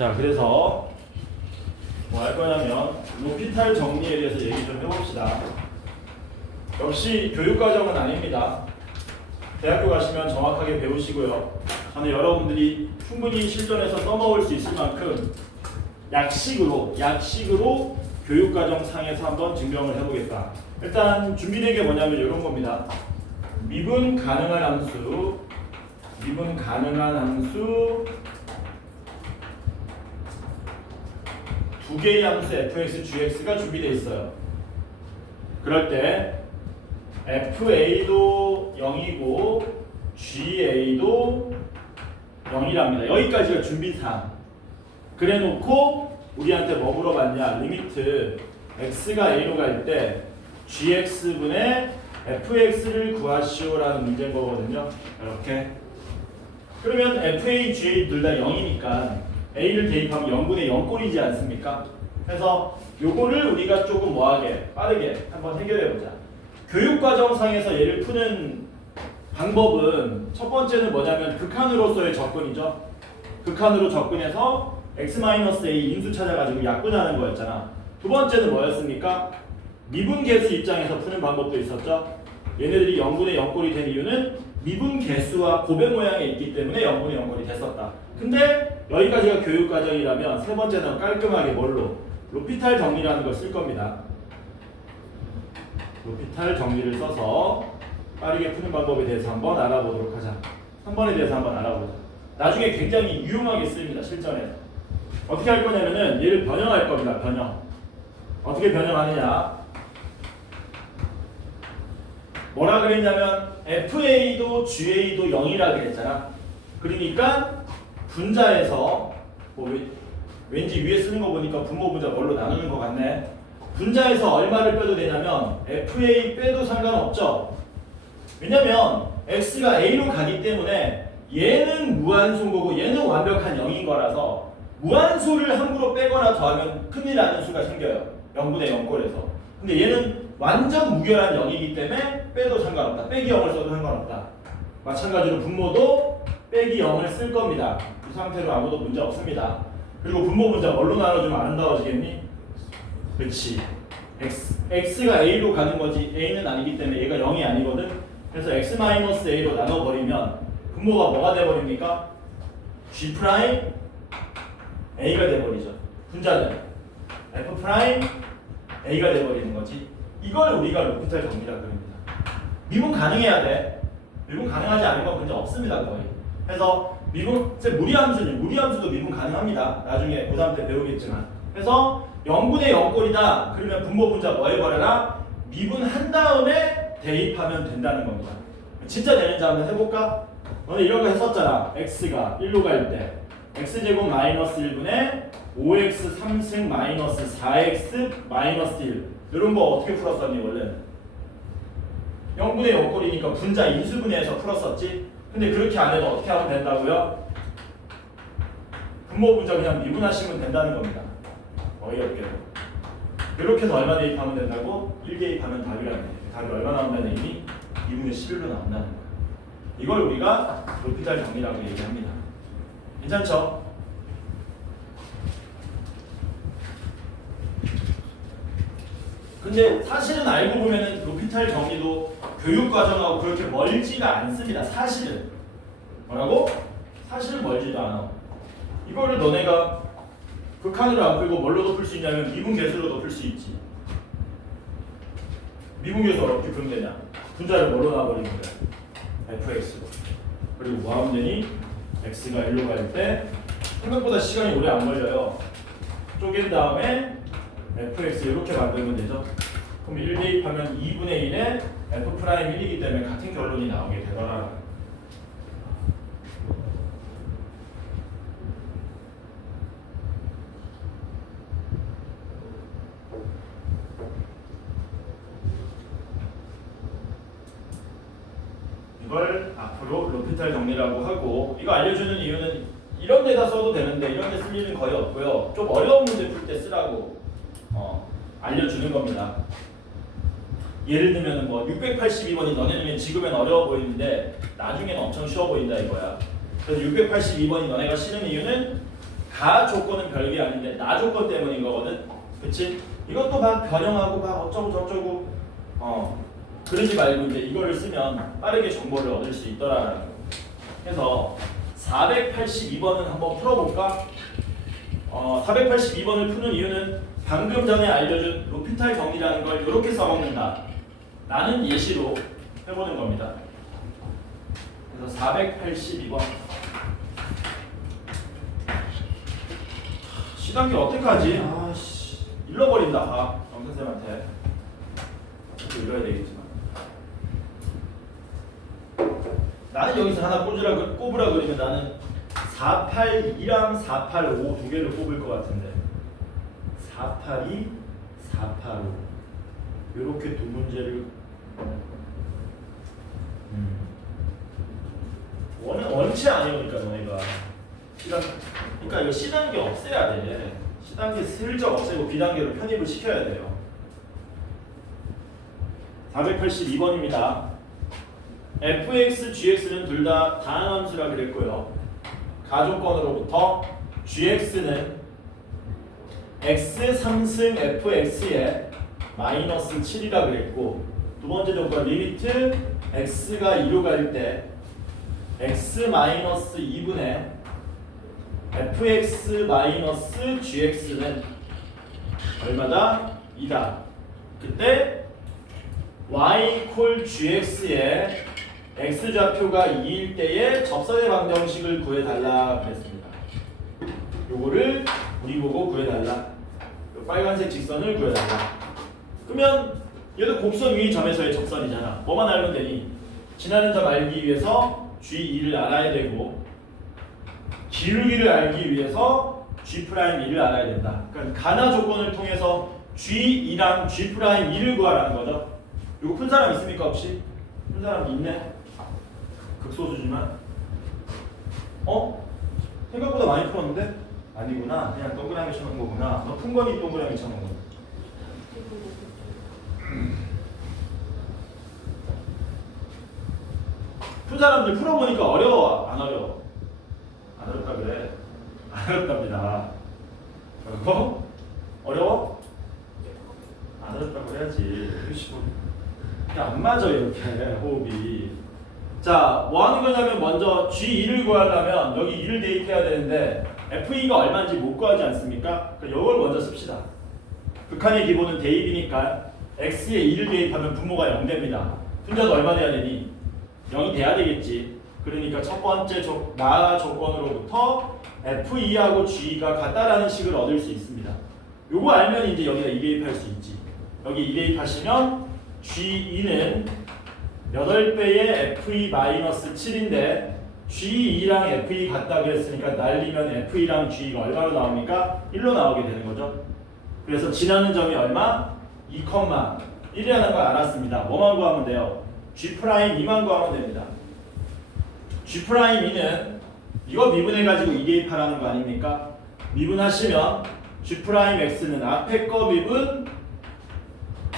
자, 그래서 뭐 할 거냐면 로피탈 정리에 대해서 얘기 좀 해봅시다. 역시 교육과정은 아닙니다. 대학교 가시면 정확하게 배우시고요. 저는 여러분들이 충분히 실전에서 써먹을 수 있을 만큼 약식으로 교육과정 상에서 한번 증명을 해보겠다. 일단 준비된 게 뭐냐면 이런 겁니다. 미분 가능한 함수 두 개의 함수 fx, gx가 준비되어 있어요. 그럴 때 fa도 0이고 ga도 0이랍니다. 여기까지가 준비사항. 그래놓고 우리한테 뭐 물어봤냐? 리미트 x가 a로 갈 때 gx분의 fx를 구하시오라는 문제인 거거든요. 이렇게. 그러면 fa, ga 둘 다 0이니까 a를 대입하면 0분의 0꼴이지 않습니까? 그래서 요거를 우리가 조금 뭐하게 빠르게 한번 해결해보자. 교육과정상에서 얘를 푸는 방법은 첫 번째는 뭐냐면 극한으로서의 접근이죠. 극한으로 접근해서 x-a 인수 찾아가지고 약분하는 거였잖아. 두 번째는 뭐였습니까? 미분계수 입장에서 푸는 방법도 있었죠. 얘네들이 0분의 0꼴이 된 이유는 미분계수와 고배 모양에 있기 때문에 0분의 0꼴이 됐었다. 근데 여기까지가 교육과정이라면 세 번째는 깔끔하게 뭘로? 로피탈 정리라는 걸 쓸 겁니다. 로피탈 정리를 써서 빠르게 푸는 방법에 대해서 한번 알아보도록 하자. 3번에 대해서 한번 알아보자. 나중에 굉장히 유용하게 쓰입니다. 실전에서. 어떻게 할 거냐면은 얘를 변형할 겁니다. 변형. 어떻게 변형하느냐? 뭐라 그랬냐면 FA도 GA도 0이라 그랬잖아. 그러니까 분자에서 왠지 위에 쓰는 거 보니까 분모 분자 뭘로 나누는 것 같네. 분자에서 얼마를 빼도 되냐면 FA 빼도 상관없죠. 왜냐면 X가 A로 가기 때문에 얘는 무한수인 거고 얘는 완벽한 0인 거라서 무한수를 함부로 빼거나 더하면 큰일 나는 수가 생겨요. 0분의 0꼴에서. 근데 얘는 완전 무결한 0이기 때문에 빼도 상관없다. 빼기 0을 써도 상관없다. 마찬가지로 분모도 빼기 0을 쓸 겁니다. 이 상태로 아무도 문제 없습니다. 그리고 분모 분자 뭘로 나눠주면 아름다워지겠니? 그렇지. x가 a로 가는 거지 a는 아니기 때문에 얘가 0이 아니거든. 그래서 x-a로 나눠버리면 분모가 뭐가 돼버립니까? g' a가 돼버리죠. 분자는 f' a가 돼버리는 거지. 이걸 우리가 로피탈 정리라 그럽니다. 미분 가능해야 돼. 미분 가능하지 않은 건 문제 없습니다. 거의. 그래서 미분, 무리함수도 미분 가능합니다. 나중에 고3 때 배우겠지만. 그래서 0분의 0꼴이다. 그러면 분모 분자 뭐 해버려라? 미분한 다음에 대입하면 된다는 겁니다. 진짜 되는지 한번 해볼까? 너네 이런 거 했었잖아. x가 1로 갈 때 x제곱 마이너스 1분의 5x 3승 마이너스 4x 마이너스 1 이런 거 어떻게 풀었었니 원래는? 0분의 0꼴이니까 분자 인수분해해서 풀었었지? 근데 그렇게 안 해도 어떻게 하면 된다고요? 분모 분자 그냥 미분하시면 된다는 겁니다. 어이없게도. 이렇게 해서 얼마 대입하면 된다고? 1 대입하면 답이라는 거예요. 답이 얼마 나온다는 얘기니? 2분의 11로 나온다는 거예요. 이걸 우리가 로피탈 정리라고 얘기합니다. 괜찮죠? 근데 사실은 알고 보면은 로피탈 정리도 교육과정하고 그렇게 멀지가 않습니다. 사실은. 뭐라고? 사실은 멀지도 않아. 이거를 너네가 극한으로 안 풀고 뭘로도 풀 수 있냐면 미분계수로도 풀 수 있지. 미분계수 어떻게 풀면 되냐? 분자를 뭘로 놔버리는 거야? fx로. 그리고 뭐 하면 되니? x가 1로 갈 때 생각보다 시간이 오래 안 걸려요. 쪼갠 다음에 fx 이렇게 만들면 되죠. 그럼 1 대입하면 2분의 1에 f'1이기 때문에 같은 결론이 나오게 되더라. 이걸 앞으로 로피탈 정리라고 하고, 이거 알려주는 이유는 이런 데다 써도 되는데 이런 데 쓸 일은 거의 없고요. 좀 어려운 문제 풀 때 쓰라고 알려주는 겁니다. 예를 들면 뭐 682번이 너네 중에 지금은 어려워 보이는데 나중에는 엄청 쉬워 보인다 이거야. 그래서 682번이 너네가 싫은 이유는 가 조건은 별게 아닌데 나 조건 때문인 거거든. 그치? 이것도 막 변형하고 막 어쩌고 저쩌고 그러지 말고 이제 이거를 쓰면 빠르게 정보를 얻을 수 있더라라는 거. 그래서 482번은 한번 풀어볼까? 482번을 푸는 이유는 방금 전에 알려준 로피탈 정리라는 걸 이렇게 써먹는다. 라는 예시로 해보는 겁니다. 그래서 482번 시단계 어떡하지? 아씨 잃어버린다. 영선생님한테 읽어야 되겠지만 나는 여기서 하나 꼽으라 그러면 나는 482랑 485 두 개를 꼽을 것 같은데 482, 485 이렇게 두 문제를 원치 아니니까 너네가 그러니까 이거 C단계 없애야 돼. C단계 슬쩍 없애고 B단계로 편입을 시켜야 돼요. 482번입니다. fx, gx는 둘 다 다항함수라 그랬고요. 가조건으로부터 gx는 x 3승 fx에 마이너스 7이라 그랬고 두 번째 조건 리미트 x가 2로 갈 때 x 마이너스 2분의 fx 마이너스 gx는 얼마다? 2다. 그때 y 콜 gx의 x좌표가 2일 때의 접선의 방정식을 구해달라 그랬습니다. 요거를 우리 보고 구해달라. 요 빨간색 직선을 구해달라. 그러면 얘도 곡선 위 점에서의 접선이잖아. 뭐만 알면 되니? 지나는 점 알기 위해서 G2를 알아야 되고 기울기를 알기 위해서 G'2를 알아야 된다. 그러니까 가나 조건을 통해서 G2랑 G'2를 구하라는 거죠. 이거 푼 사람 있습니까? 없이? 푼 사람 있네? 극소수지만 생각보다 많이 풀었는데? 아니구나. 그냥 동그라미 쳐놓은 거구나. 너 푼 거니 동그라미 쳐놓은 거. 푼 사람들 풀어보니까 어려워? 안 어려워? 안 어렵다 그래. 안 어렵답니다. 그리고 어려워? 안 어렵다 그래야지. 그냥 안 맞아 이렇게 호흡이. 자, 뭐 하는 거냐면 먼저 G2를 구하려면 여기 2를 대입해야 되는데 FE가 얼마인지 못 구하지 않습니까? 그러니까 이걸 먼저 씁시다. 극한의 기본은 대입이니까 X에 2를 대입하면 분모가 0 됩니다. 분자도 얼마 돼야 되니? 0이 돼야 되겠지. 그러니까 첫 번째 나 조건으로부터 FE하고 G가 같다라는 식을 얻을 수 있습니다. 요거 알면 이제 여기다 2 대입할 수 있지. 여기 2 대입하시면 G2는 8배의 FE-7인데 G2랑 FE 같다 그랬으니까 날리면 FE랑 G가 얼마로 나옵니까? 1로 나오게 되는 거죠. 그래서 지나는 점이 얼마? 2,1이라는 걸 알았습니다. 뭐만 구하면 돼요? G'2만 구하면 됩니다. G'2는 이거 미분해가지고 2 대입하라는 거 아닙니까? 미분하시면 G'X는 앞에 거 미분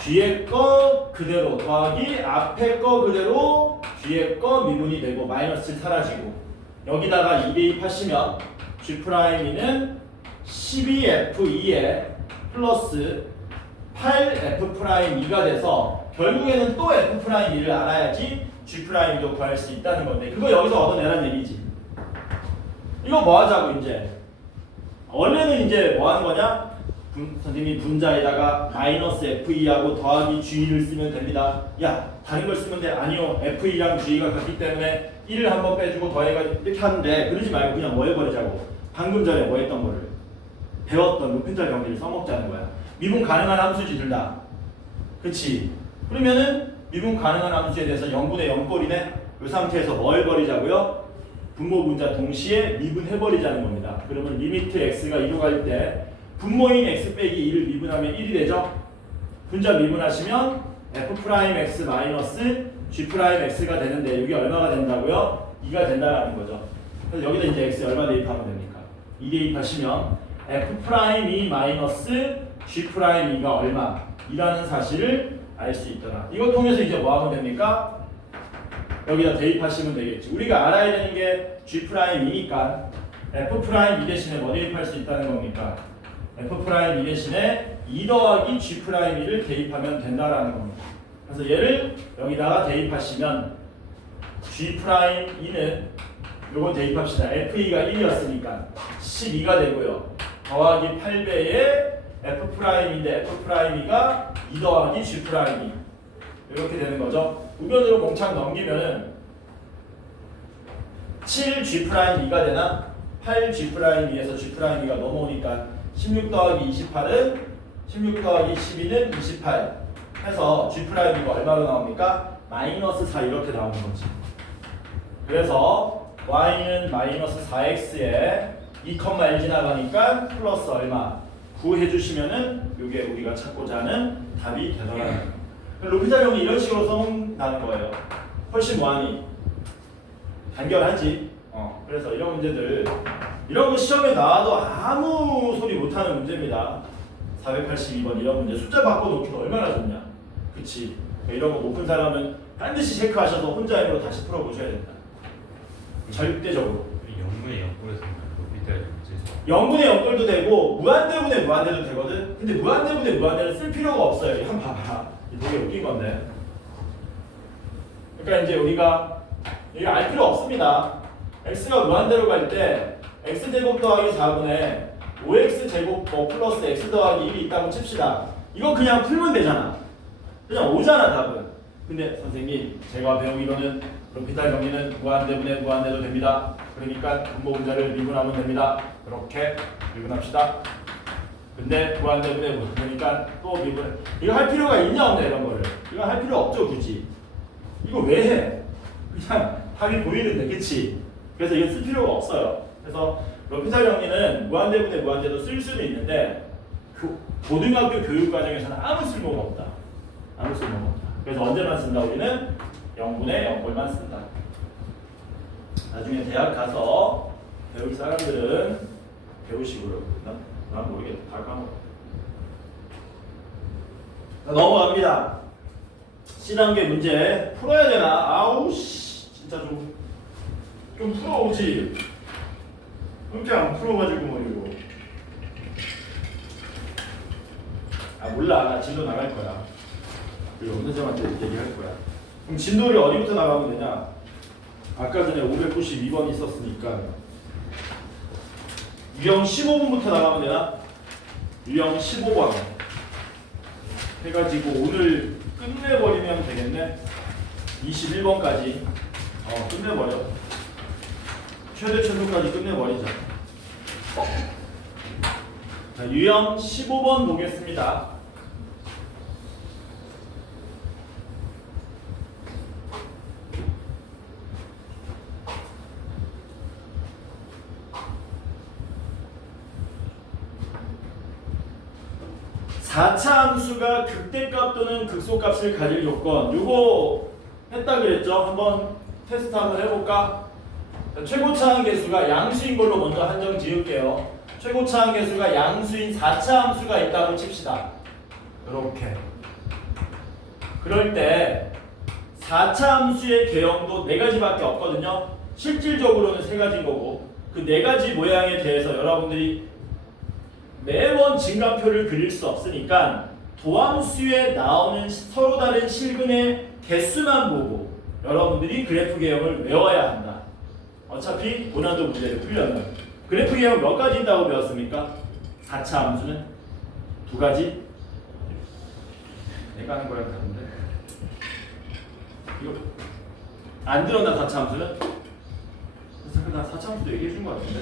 뒤에 거 그대로 더하기 앞에 거 그대로 뒤에 거 미분이 되고 마이너스 7 사라지고 여기다가 2 대입하시면 G'는 12F2에 플러스 8F'2가 돼서 결국에는 또 F'2를 알아야지 G'도 구할 수 있다는 건데 그거 여기서 얻어내란 얘기지. 이거 뭐 하자고 이제 원래는 이제 뭐 하는 거냐? 선생님이 분자에다가 마이너스 FE하고 더하기 G를 쓰면 됩니다. 야 다른 걸 쓰면 돼. 아니요 FE랑 G가 같기 때문에 1을 한번 빼주고 더해가지고 이렇게 하는데 그러지 말고 그냥 뭐 해버리자고. 방금 전에 뭐 했던 거를 배웠던 루핀탈 경리를 써먹자는 거야. 미분 가능한 함수지 둘 다. 그치? 그러면은 미분 가능한 함수에 대해서 0분의 0꼴이네. 이 상태에서 뭐 해버리자고요? 분모 분자 동시에 미분해버리자는 겁니다. 그러면 리미트 x가 2로 갈 때 분모인 x 빼기 2를 미분하면 1이 되죠? 분자 미분하시면 f'x 마이너스 g'x가 되는데 여기 얼마가 된다고요? 2가 된다라는 거죠. 그래서 여기다 이제 x 얼마 대입하면 됩니까? 2 대입하시면 f'2 마이너스 g'가 얼마? 이라는 사실을 알 수 있더라. 이거 통해서 이제 뭐 하면 됩니까? 여기다 대입하시면 되겠지. 우리가 알아야 되는 게 G'이니까 F' 이 대신에 뭐 대입할 수 있다는 겁니까? F' 이 대신에 2 더하기 G'2를 대입하면 된다라는 겁니다. 그래서 얘를 여기다가 대입하시면 G'2는 요거 대입합시다. FE가 1이었으니까 12가 되고요. 더하기 8배의 F'인데 F'가 2 더하기 G' 이렇게 되는 거죠. 우변으로 공창 넘기면은 7G'2가 되나? 8G'2에서 G'가 넘어오니까 16 더하기 28은 16 더하기 12는 28 해서 G'가 얼마로 나옵니까? 마이너스 4 이렇게 나오는 거지. 그래서 y는 마이너스 4x에 2,1 지나가니까 플러스 얼마? 9 해주시면은 이게 우리가 찾고자 하는 답이 되더라고요. 로피탈형이 이런 식으로 써놓는다는 거예요. 훨씬 뭐하니? 단결하지. 그래서 이런 문제들, 이런 거 시험에 나와도 아무 소리 못하는 문제입니다. 482번 이런 문제 숫자 바꿔놓기도 얼마나 좋냐. 그치? 이런 거 높은 사람은 반드시 체크하셔서 혼자 힘으로 다시 풀어보셔야 된다. 절대적으로. 영분의 영꼴에서 로피탈 문제. 영분의 영꼴도 되고 무한대분의 무한대도 되거든. 근데 무한대분의 무한대는 쓸 필요가 없어요. 한번 봐봐. 되게 웃긴 건데. 그러니까 이제 우리가 이거 알 필요 없습니다. x가 무한대로 갈 때 x제곱 더하기 4분의 5x제곱 플러스 x 더하기 1이 있다고 칩시다. 이거 그냥 풀면 되잖아. 그냥 오잖아 답은. 근데 선생님 제가 배우기로는 로피탈 정리는 무한대분의 무한대도 됩니다. 그러니까 분모 분자를 미분하면 됩니다. 그렇게 미분합시다. 근데 무한대분의 무한대니까 또 미분. 이거 할 필요가 있냐 없냐 이런 거를. 이거 할 필요 없죠 굳이. 이거 왜 해? 그냥 답이 보이는데 그치? 그래서 이거 쓸 필요가 없어요. 그래서 로피탈 정리는 무한대분의 무한대도 쓸 수는 있는데 그 고등학교 교육 과정에서는 아무 쓸모가 없다. 아무 쓸모가 없다. 그래서 언제만 쓴다 우리는? 0분의 0꼴만 쓴다. 나중에 대학 가서 배울 사람들은 배우시고요. 난 모르겠다. 다 까먹어. 넘어갑니다. C단계 문제 풀어야 되나? 아우 씨 진짜 좀 풀어오지. 이렇게 안 풀어가지고 뭐 이거. 몰라. 나 진도 나갈 거야. 그리고 어느 점한테 얘기할 거야. 그럼 진도를 어디부터 나가면 되냐? 아까 전에 592번 있었으니까 유형 15번부터 나가면 되나? 유형 15번 해가지고 오늘 끝내버리면 되겠네. 21번까지 끝내버려. 최대 최소까지 끝내버리자. 자, 유형 15번 보겠습니다. (4차) 함수가 극대값 또는 극소값을 가질 요건. 요거 했다 그랬죠? 한번 테스트 한번 해볼까? 최고차항 계수가 양수인 걸로 먼저 한정 지을게요. 최고차항 계수가 양수인 4차 함수가 있다고 칩시다. 이렇게. 그럴 때 4차 함수의 개형도 4가지밖에 없거든요. 실질적으로는 3가지인 거고 그 4가지 모양에 대해서 여러분들이 매번 증가표를 그릴 수 없으니까 도함수에 나오는 서로 다른 실근의 개수만 보고 여러분들이 그래프 개형을 외워야 한다. 어차피 고난도 문제를 풀려면 그래프 개형 몇 가지 있다고 배웠습니까? 4차 함수는 2가지. 내가 하는 거랑 다른데 이거 안 들었나? 4차 함수는? 나 4차 함수도 얘기해 준 거 같은데.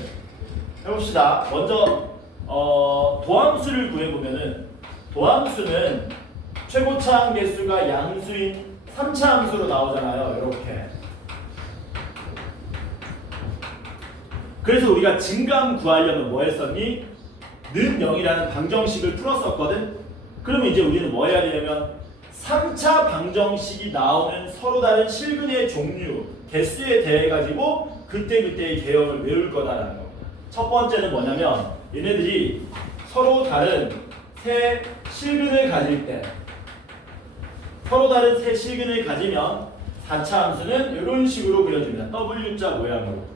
해봅시다. 먼저 도함수를 구해보면은 도함수는 최고차항 개수가 양수인 3차 함수로 나오잖아요. 이렇게. 그래서 우리가 증감 구하려면 뭐 했었니? 는 0이라는 방정식을 풀었었거든. 그러면 이제 우리는 뭐 해야 되냐면 3차 방정식이 나오는 서로 다른 실근의 종류, 개수에 대해 가지고 그때그때의 개형을 외울 거다라는 겁니다. 첫 번째는 뭐냐면 얘네들이 서로 다른 세 실근을 가질 때 서로 다른 세 실근을 가지면 4차 함수는 이런 식으로 그려집니다. W자 모양으로.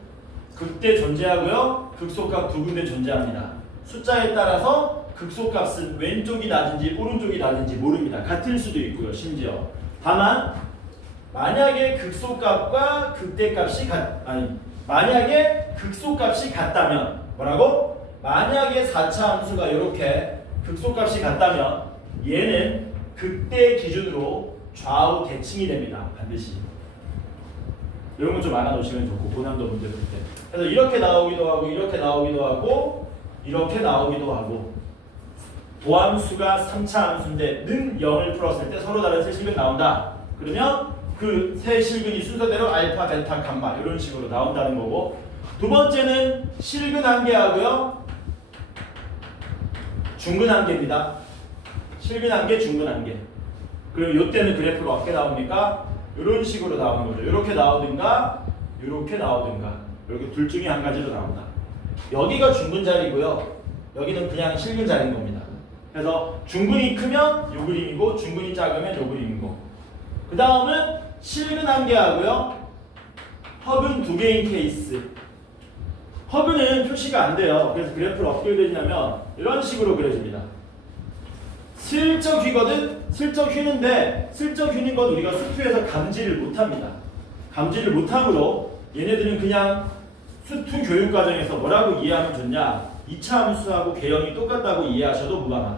그때 존재하고요. 극소값 두 군데 존재합니다. 숫자에 따라서 극소값은 왼쪽이 낮은지 오른쪽이 낮은지 모릅니다. 같을 수도 있고요. 심지어 다만 만약에 극소값과 극대값이 만약에 극소값이 같다면 뭐라고? 만약에 4차 함수가 이렇게 극소값이 같다면 얘는 극대 기준으로 좌우 대칭이 됩니다. 반드시. 이런 거 좀 알아놓으시면 좋고 고난도 문제 풀 때. 그래서 이렇게 나오기도 하고 이렇게 나오기도 하고 이렇게 나오기도 하고 도함수가 3차 함수인데 는 0을 풀었을 때 서로 다른 세 실근 나온다. 그러면 그 세 실근이 순서대로 알파, 베타, 감마 이런 식으로 나온다는 거고 두 번째는 실근 한계하고요. 중근 한계입니다. 실근 한계, 중근 한계. 그럼 이때는 그래프가 어떻게 나옵니까? 이런 식으로 나오는 거죠. 이렇게 나오든가 이렇게 나오든가 이렇게 둘 중에 한 가지로 나온다. 여기가 중근 자리고요. 여기는 그냥 실근 자리인 겁니다. 그래서 중근이 크면 요 그림이고 중근이 작으면 요 그림이고 그 다음은 실근 한계하고요. 허근 두 개인 케이스. 허근은 표시가 안 돼요. 그래서 그래프를 어떻게 그려지냐면 이런 식으로 그려집니다. 슬쩍 휘거든? 슬쩍 휘는데 슬쩍 휘는 건 우리가 수투에서 감지를 못합니다. 감지를 못하므로 얘네들은 그냥 수투 교육 과정에서 뭐라고 이해하면 좋냐 2차 함수하고 개형이 똑같다고 이해하셔도 무방하다.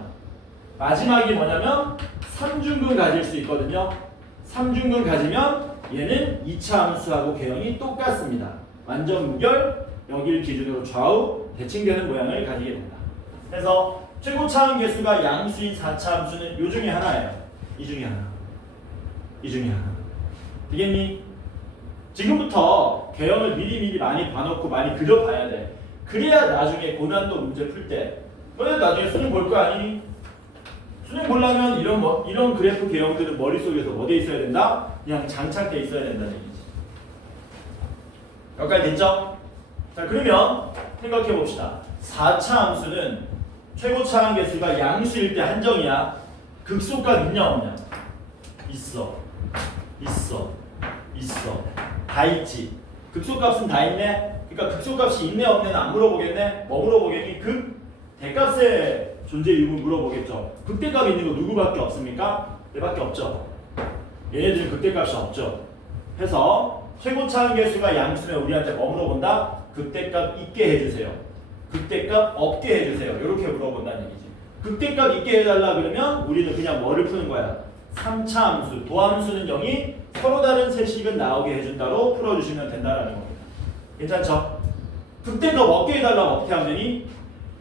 마지막이 뭐냐면 3중근 가질 수 있거든요. 3중근 가지면 얘는 2차 함수하고 개형이 똑같습니다. 완전 무결 여기를 기준으로 좌우 대칭되는 모양을 가지게 됩니다. 그래서 최고 차항 개수가 양수인 4차 함수는 요 중에 하나예요. 이 중에 하나. 이 중에 하나. 되겠니? 지금부터 개형을 미리미리 많이 봐놓고 많이 그려봐야 돼. 그래야 나중에 고난도 문제 풀 때 너네 나중에 수능 볼 거 아니니? 수능 보려면 이런 그래프 개형들은 머릿속에서 어디에 있어야 된다? 그냥 장착돼 있어야 된다는 얘기지. 여기까지 됐죠? 자 그러면 생각해 봅시다. 4차 함수는 최고 차항 개수가 양수일 때 한정이야. 극소값 있냐 없냐? 있어. 있어. 있어. 다 있지. 극소값은 다 있네. 그러니까 극소값이 있네 없네는 안 물어보겠네. 뭐 물어보겠니? 대값의 존재 이유를 물어보겠죠. 극대값이 있는 거 누구밖에 없습니까? 얘밖에 없죠. 얘네들은 극대값이 없죠. 해서 최고 차항 개수가 양수면 우리한테 뭐 물어본다? 극대값 있게 해주세요. 극대값 없게 해주세요. 이렇게 물어본다는 얘기지. 극대값 있게 해달라 그러면 우리는 그냥 뭐를 푸는 거야? 3차 함수, 도함수는 0이 서로 다른 세식은 나오게 해준다로 풀어주시면 된다라는 겁니다. 괜찮죠? 극대값 없게 해달라면 어떻게 하면 되니?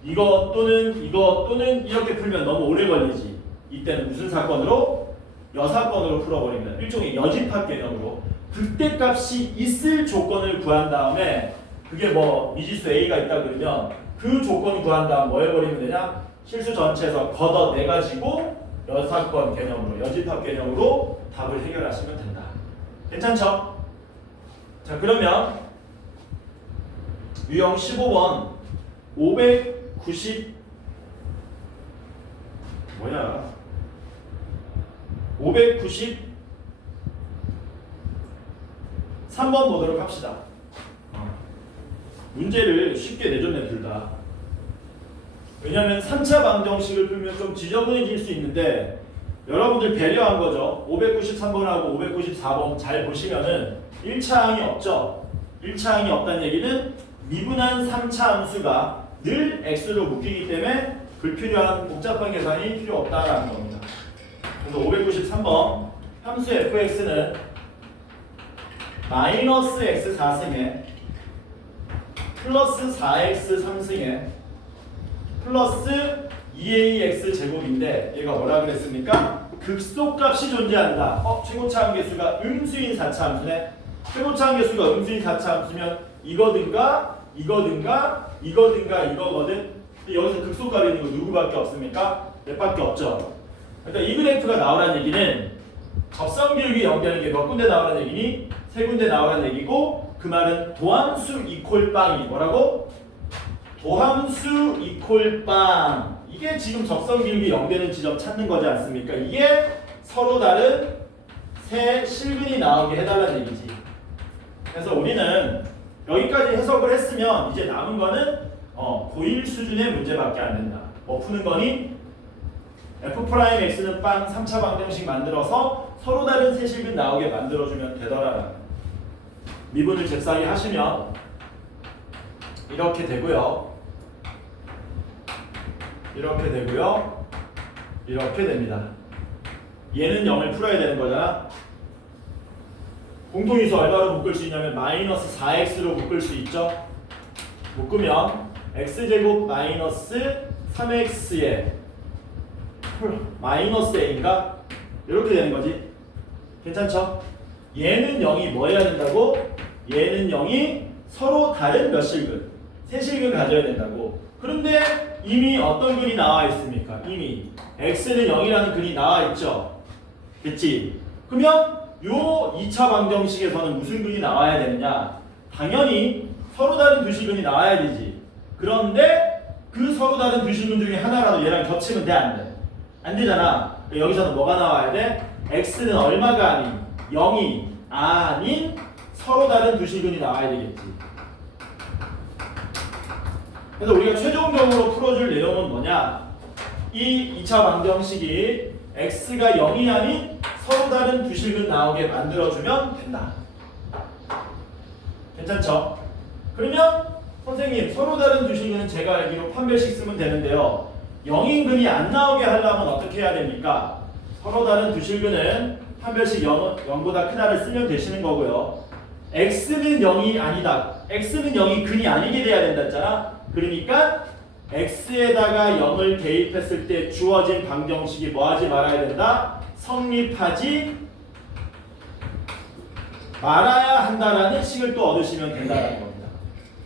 이거 또는 이렇게 풀면 너무 오래 걸리지. 이때는 무슨 사건으로? 여사건으로 풀어버립니다. 일종의 여집합 개념으로 극대값이 있을 조건을 구한 다음에 그게 뭐 미지수 A가 있다 그러면 그 조건 구한 다음 뭐 해버리면 되냐? 실수 전체에서 걷어내가지고 여사건 개념으로 여집합 개념으로 답을 해결하시면 된다. 괜찮죠? 자 그러면 유형 15번 590 3번 보도록 합시다. 문제를 쉽게 내줬네 둘 다. 왜냐하면 3차 방정식을 풀면 좀 지저분해질 수 있는데 여러분들 배려한 거죠. 593번하고 594번 잘 보시면은 1차항이 없죠. 1차항이 없다는 얘기는 미분한 3차 함수가 늘 x로 묶이기 때문에 불필요한 복잡한 계산이 필요 없다라는 겁니다. 그래서 593번 함수 fx는 마이너스 x 4승에 플러스 4x 3승에 플러스 2ax 제곱인데 얘가 뭐라 그랬습니까? 극소값이 존재한다. 최고차항 개수가 음수인 4차 함수네. 최고차항 개수가 음수인 4차 함수면 이거든가 이거거든. 여기서 극소값이 있는 거 누구밖에 없습니까? 얘밖에 없죠. 그러니까 이 그래프가 나오라는 얘기는 접선비율이 연결하는 게 몇 군데 나오라는 얘기니? 세 군데 나오라는 얘기고 그 말은 도함수 이퀄 빵이 뭐라고? 도함수 이퀄 빵. 이게 지금 접선비율이 0되는 지점 찾는 거지 않습니까? 이게 서로 다른 세 실근이 나오게 해달라는 얘기지. 그래서 우리는 여기까지 해석을 했으면 이제 남은 거는 고1 수준의 문제밖에 안 된다. 뭐 푸는 거니? F'X는 빵 3차 방정식 만들어서 서로 다른 세실근 나오게 만들어주면 되더라. 미분을 잽싸게 하시면 이렇게 되고요. 이렇게 되고요. 이렇게 됩니다. 얘는 0을 풀어야 되는 거잖아. 공통위수 얼마로 묶을 수 있냐면 마이너스 4x로 묶을 수 있죠. 묶으면 x제곱 마이너스 3x에 마이너스 a인가? 이렇게 되는 거지. 괜찮죠? 얘는 0이 뭐 해야 된다고? 얘는 0이 서로 다른 몇 실근? 세 실근 가져야 된다고. 그런데 이미 어떤 근이 나와 있습니까? 이미 x는 0이라는 근이 나와 있죠. 그치? 그러면 요 2차 방정식에서는 무슨 근이 나와야 되느냐? 당연히 서로 다른 두 실근이 나와야 되지. 그런데 그 서로 다른 두 실근 중에 하나라도 얘랑 겹치면 돼, 안 돼? 안 되잖아. 여기서는 뭐가 나와야 돼? x는 얼마가 아닌 0이 아닌 서로 다른 두 실근이 나와야 되겠지. 그래서 우리가 최종적으로 풀어줄 내용은 뭐냐? 이 2차 방정식이 x가 0이 아닌 서로 다른 두 실근 나오게 만들어주면 된다. 괜찮죠? 그러면 선생님 서로 다른 두 실근은 제가 알기로 판별식 쓰면 되는데요. 0인 근이 안 나오게 하려면 어떻게 해야 됩니까? 서로 다른 두 실근은 판별식 0보다 크다를 쓰면 되시는 거고요. x는 0이 아니다. x는 0이 근이 아니게 돼야 된다 했잖아. 그러니까 x에다가 0을 대입했을 때 주어진 방정식이 뭐하지 말아야 된다? 성립하지 말아야 한다라는 식을 또 얻으시면 된다는 겁니다.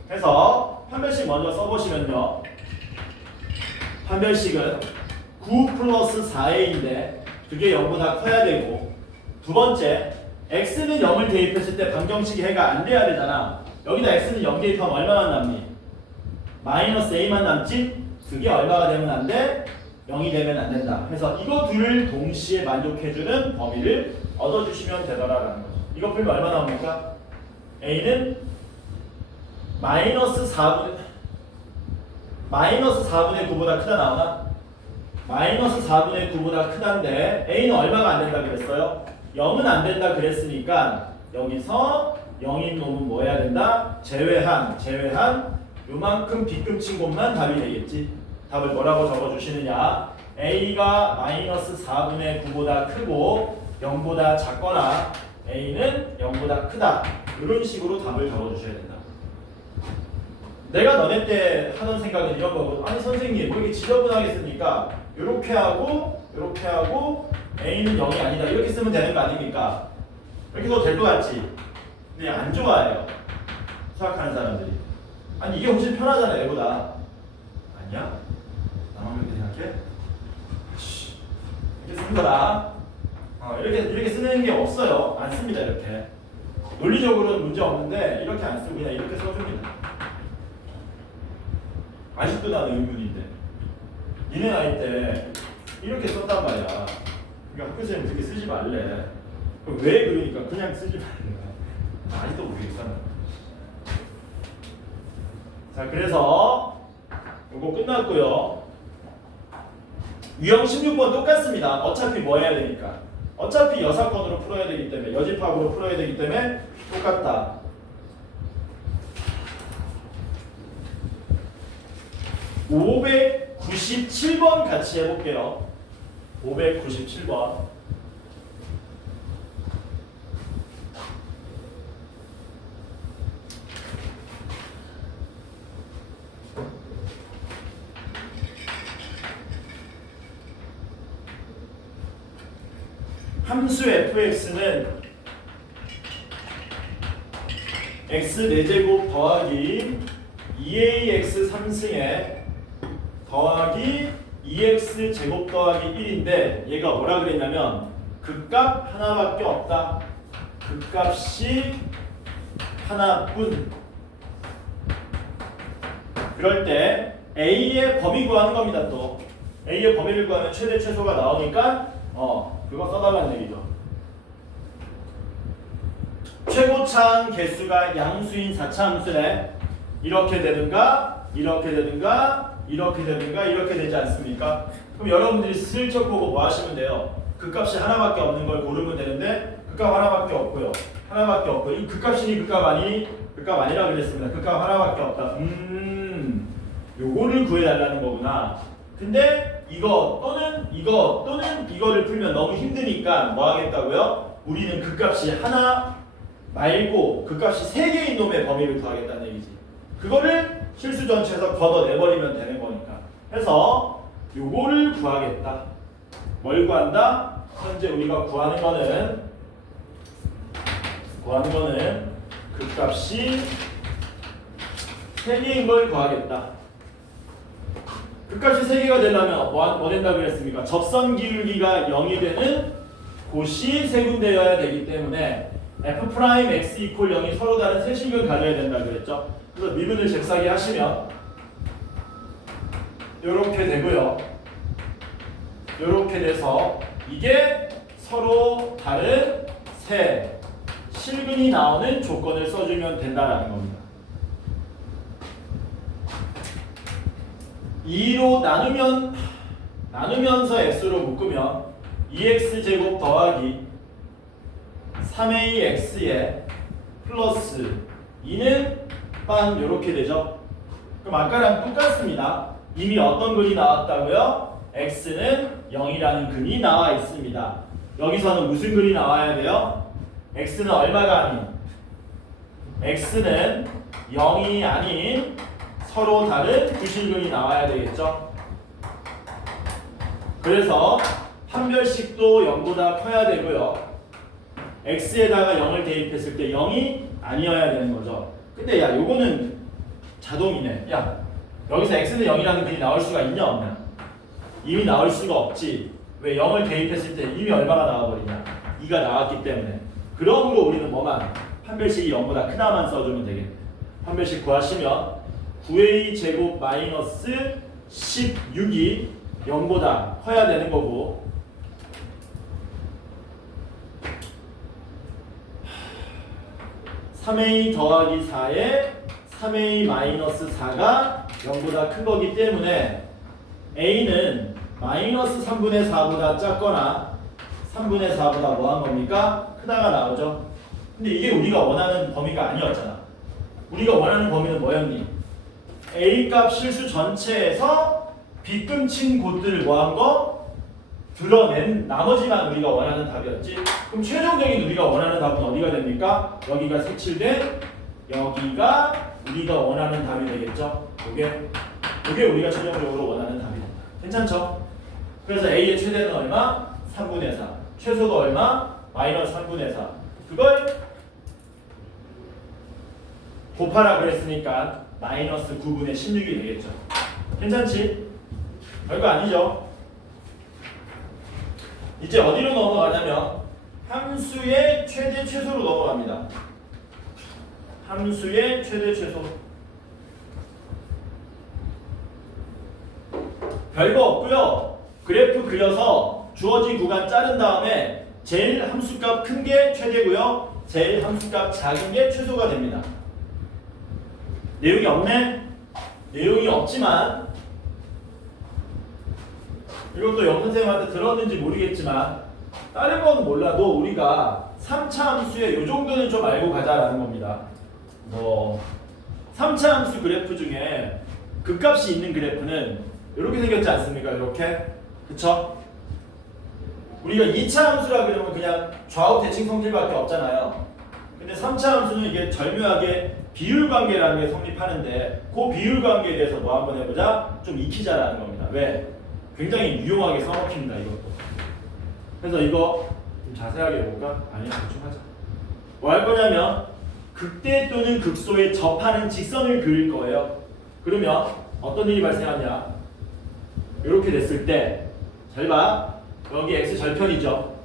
그래서 판별식 먼저 써보시면요. 판별식은 9 플러스 4a인데 그게 0보다 커야 되고, 두 번째 x는 0을 대입했을 때 방정식이 해가 안 돼야 되잖아. 여기다 x는 0 대입하면 얼마만 남니? 마이너스 a만 남지? 그게 얼마가 되면 안 돼? 0이 되면 안 된다. 그래서 이거 둘을 동시에 만족해주는 범위를 얻어주시면 되더라라는 거죠. 이거 풀면 얼마 나옵니까? a는 마이너스 4분의 9보다 크다 나오나? 마이너스 4분의 9보다 크다인데 a는 얼마가 안 된다 그랬어요? 0은 안 된다 그랬으니까 여기서 0인 놈은 뭐 해야 된다? 제외한 요만큼 빗금친 곳만 답이 되겠지. 답을 뭐라고 적어주시느냐? a가 마이너스 4분의 9보다 크고 0보다 작거나 a는 0보다 크다. 이런 식으로 답을 적어주셔야 된다. 내가 너네 때 하던 생각은 이런 거거든. 아니 선생님 뭐 이렇게 지저분하게 쓰니까 이렇게 하고 a는 0이 아니다 이렇게 쓰면 되는 거 아닙니까? 이렇게 써도 될 것 같지? 근데 안 좋아해요. 수학하는 사람들이. 아니 이게 훨씬 편하잖아 얘보다. 아니야? 나만 그렇게 생각해? 이렇게 쓰는 거다. 이렇게 쓰는 게 없어요. 안 씁니다 이렇게. 논리적으로는 문제 없는데 이렇게 안 쓰고 그냥 이렇게 써줍니다. 아직도 나는 의문인데 니네 나이 때 이렇게 썼단 말이야. 그러니까 학교 선생님 그렇게 쓰지 말래. 그럼 왜 그러니까 그냥 쓰지 말래. 아직도 모르겠어. 자 그래서 이거 끝났고요. 유형 16번 똑같습니다. 어차피 뭐 해야 되니까. 어차피 여사건으로 풀어야 되기 때문에 여집합으로 풀어야 되기 때문에 똑같다. 597번 같이 해볼게요. 597번. 함수 fx는 x 4제곱 더하기 2ax 3승에 더하기 2x 제곱 더하기 1인데 얘가 뭐라 그랬냐면 극값 하나밖에 없다. 극값이 하나뿐. 그럴 때 a의 범위 구하는 겁니다. 또 a의 범위를 구하면 최대 최소가 나오니까 그거 써달라는 얘기죠. 최고차항 개수가 양수인 4차 함수네. 이렇게 되든가 이렇게 되든가 이렇게 되든가 이렇게 되지 않습니까? 그럼 여러분들이 슬쩍 보고 뭐 하시면 돼요? 극값이 하나밖에 없는 걸 고르면 되는데 극값 하나밖에 없고요. 하나밖에 없고 이 극값이니 극값 아니니 극값 아니라 그랬습니다. 극값 하나밖에 없다. 요거를 구해달라는 거구나. 근데 이거 또는 이거 또는 이거를 풀면 너무 힘드니까 뭐 하겠다고요? 우리는 극값이 하나 말고 극값이 3개인 놈의 범위를 구하겠다는 얘기지. 그거를 실수 전체에서 걷어내버리면 되는 거니까. 해서 요거를 구하겠다. 뭘 구한다? 현재 우리가 구하는 거는 극값이 3개인 걸 구하겠다. 극값이 3개가 되려면 뭐 된다고 그랬습니까? 접선 기울기가 0이 되는 곳이 3군데여야 되기 때문에 f'(x) = 0이 서로 다른 세식을 가져야 된다고 그랬죠. 그래서 미분을 잽싸게 하시면 이렇게 되고요. 이렇게 돼서 이게 서로 다른 세 실근이 나오는 조건을 써주면 된다라는 겁니다. 2로 나누면서 x로 묶으면 2x제곱 더하기 3ax에 플러스 2는 빤 이렇게 되죠. 그럼 아까랑 똑같습니다. 이미 어떤 근이 나왔다고요? x는 0이라는 근이 나와 있습니다. 여기서는 무슨 근이 나와야 돼요? x는 얼마가 아닌 x는 0이 아닌 서로 다른 부실근이 나와야 되겠죠. 그래서 판별식도 0보다 커야 되고요. x에다가 0을 대입했을 때 0이 아니어야 되는 거죠. 근데 야 요거는 자동이네. 야 여기서 x는 0이라는 글이 나올 수가 있냐 없냐? 이미 나올 수가 없지. 왜 0을 대입했을 때 이미 얼마가 나와버리냐? 2가 나왔기 때문에. 그러므로 우리는 뭐만 판별식이 0보다 크다만 써주면 되겠네. 판별식 구하시면 9a 제곱 마이너스 16이 0보다 커야 되는 거고, (3a) 더하기 4에 3a 마이너스 4가 0보다 큰 거기 때문에 a는 마이너스 3분의 4보다 작거나 3분의 4보다 뭐 한 겁니까? 크다가 나오죠. 근데 이게 우리가 원하는 범위가 아니었잖아. 우리가 원하는 범위는 뭐였니? a 값 실수 전체에서 빗금친 곳들을 뭐 한 거? 드러낸 나머지만 우리가 원하는 답이었지. 그럼 최종적인 우리가 원하는 답은 어디가 됩니까? 여기가 색칠된 여기가 우리가 원하는 답이 되겠죠. 이게 우리가 최종적으로 원하는 답이 된다. 괜찮죠? 그래서 a의 최대는 얼마? 3분의 4. 최소가 얼마? 마이너스 3분의 4. 그걸 곱하라 그랬으니까 마이너스 9분의 16이 되겠죠. 괜찮지? 별거 아니죠? 이제 어디로 넘어가냐면 함수의 최대 최소로 넘어갑니다. 함수의 최대 최소. 별거 없고요. 그래프 그려서 주어진 구간 자른 다음에 제일 함수값 큰 게 최대고요. 제일 함수값 작은 게 최소가 됩니다. 내용이 없네? 내용이 없지만 이것도 영선생님한테 들었는지 모르겠지만 다른 건 몰라도 우리가 3차 함수의 요 정도는 좀 알고 가자라는 겁니다. 3차 함수 그래프 중에 극값이 있는 그래프는 이렇게 생겼지 않습니까? 이렇게. 그쵸? 우리가 2차 함수라 그러면 그냥 좌우 대칭 성질밖에 없잖아요. 근데 3차 함수는 이게 절묘하게 비율 관계라는 게 성립하는데 그 비율 관계에 대해서 뭐 한번 해보자? 좀 익히자라는 겁니다. 왜? 굉장히 유용하게 써먹힙니다. 이것도. 그래서 이거 좀 자세하게 해볼까? 아니야, 대충 하자. 뭐 할 거냐면 극대 또는 극소에 접하는 직선을 그릴 거예요. 그러면 어떤 일이 발생하냐? 이렇게 됐을 때 잘 봐. 여기 x 절편이죠.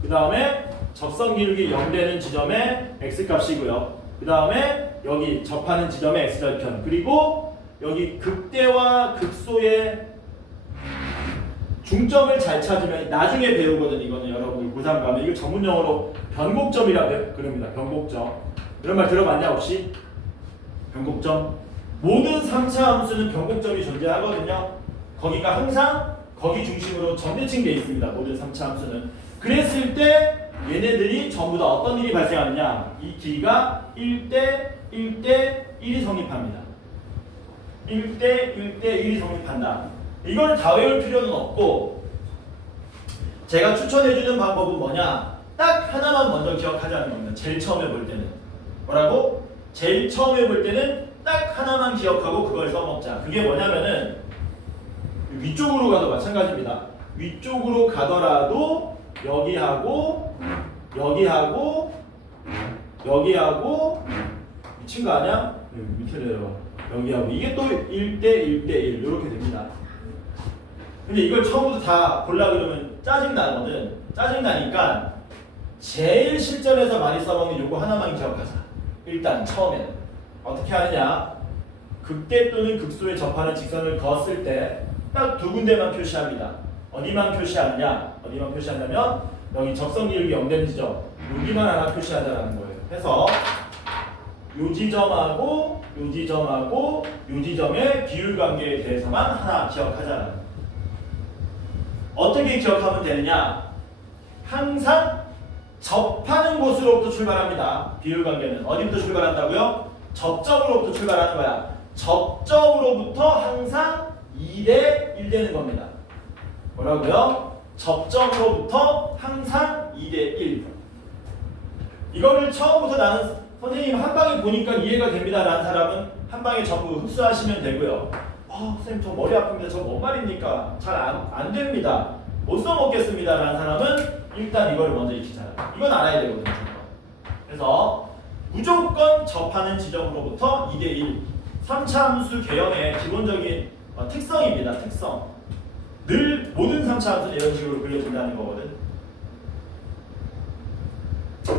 그 다음에 접선 기울기 0 되는 지점에 x값이고요. 그 다음에 여기 접하는 지점에 x절편. 그리고 여기 극대와 극소의 중점을 잘 찾으면 나중에 배우거든. 이거는 여러분이 고3 가면 이거 전문용어로 변곡점이라 그럽니다. 변곡점. 이런 말 들어봤냐 혹시? 변곡점? 모든 3차 함수는 변곡점이 존재하거든요. 거기가 항상 거기 중심으로 점대칭되어 있습니다. 모든 3차 함수는. 그랬을 때 얘네들이 전부 다 어떤 일이 발생하느냐. 이 길이가 1대 1대 1이 성립합니다. 1대 1대 1이 성립한다. 이걸 다 외울 필요는 없고 제가 추천해주는 방법은 뭐냐. 딱 하나만 먼저 기억하자는 겁니다. 제일 처음에 볼 때는. 뭐라고? 제일 처음에 볼 때는 딱 하나만 기억하고 그걸 써먹자. 그게 뭐냐면은 위쪽으로 가도 마찬가지입니다. 위쪽으로 가더라도 여기하고 여기하고 여기하고 미친 거 아니야? 밑에 내려와. 여기하고 이게 또 1대 1대 1 이렇게 됩니다. 근데 이걸 처음부터 다 보려 그러면 짜증 나거든. 짜증 나니까 제일 실전에서 많이 써먹는 요거 하나만 기억하자. 일단 처음에는 어떻게 하느냐? 극대 또는 극소에 접하는 직선을 그었을 때 딱 두 군데만 표시합니다. 어디만 표시하느냐? 어디만 표시하냐면 여기 접선 기울기 0 되는 지점 여기만 하나 표시하자라는 거예요. 해서 요 지점하고 요 지점하고 요 지점의 비율 관계에 대해서만 하나 기억하자라는 거예요. 어떻게 기억하면 되느냐? 항상 접하는 곳으로부터 출발합니다. 비율 관계는 어디부터 출발한다고요? 접점으로부터 출발하는 거야. 접점으로부터 항상 2대 1 되는 겁니다. 뭐라고요? 접점으로부터 항상 2대 1. 이거를 처음부터 나는 선생님 한 방에 보니까 이해가 됩니다 라는 사람은 한 방에 전부 흡수하시면 되고요. 선생님 저 머리 아픕니다. 저 뭔 말입니까? 잘 안 됩니다. 못 써먹겠습니다 라는 사람은 일단 이걸 먼저 익히잖아요. 이건 알아야 되거든요. 그래서 무조건 접하는 지점으로부터 2대 1. 3차 함수 개형의 기본적인 특성입니다. 특성. 늘 모든 3차 함수는 이런 식으로 그려진다는 거거든.